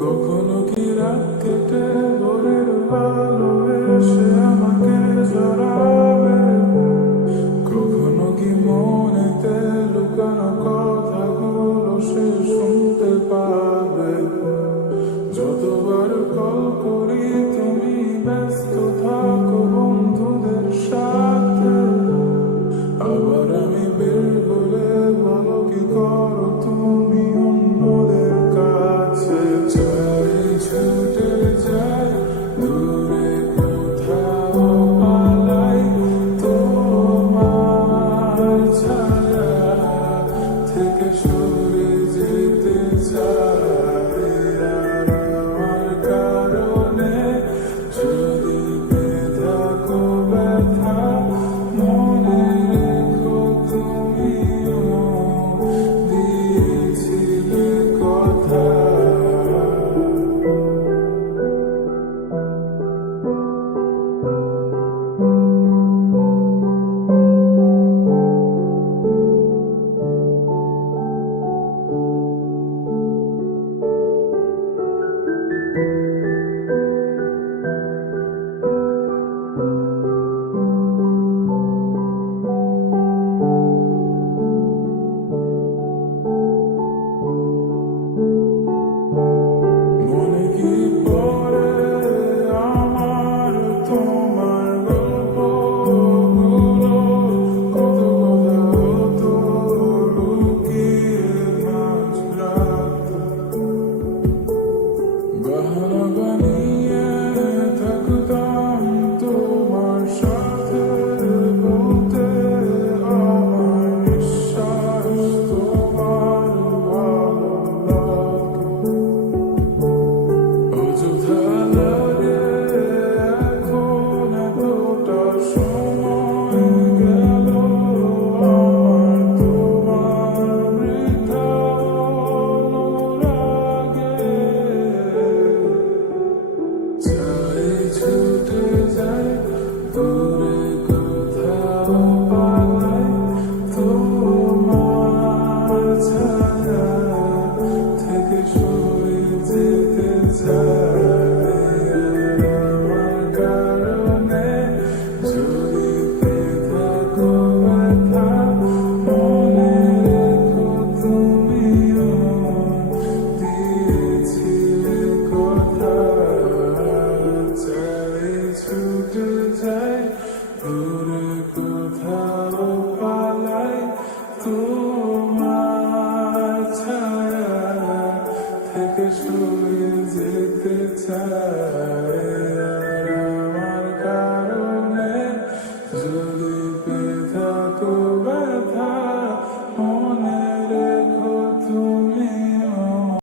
কখনো কি রাত কেটে ভোরের আলো এসে আমাকে জড়াবে, কখনো কি মনেতে লুকানো কথাগুলো সে শুনতে পাবে। যতবার কল করি তুমি ব্যস্ত থাকো বন্ধুদের সাথে, আবার আমি বের হলে বলো কি করো তুমি অন্যদের কাছে। চাই ছুটে যাই দূরে কোথাও পালাই তোমার ছায়া থেকে সরে যেতে চাই। আর আমার কারণে যদি পেয়ে থাকো ব্যথা, মনে রেখো তুমিও দিয়েছিলে কথা। মনে কি পড়ে আমার তোমার গল্পগুলো, কত কথা হতো লুকিয়ে মাঝ রাতে। বাহানা বানিয়ে থাকতাম তোমার সাথে, বলতে আমার বিশ্বাস তোমার ভালো লাগে। অযথা লাগে এখন এতটা সময় গেল আমার তোমার বৃথা অনুরাগে। চাই ছুটে যাই দূরে কোথাও পালাই তোমার ছায়া থেকে সরে যেতে চাই। আমার কারণে যদি পেয়ে থাকো ব্যথা, মনে রেখো তুমিও দিয়েছিলে কথা। চাই ছুটে যাই দূরে কোথাও পালাই তোমার ছায়া থেকে সরে যেতে চাই। আর আমার কারণে যদি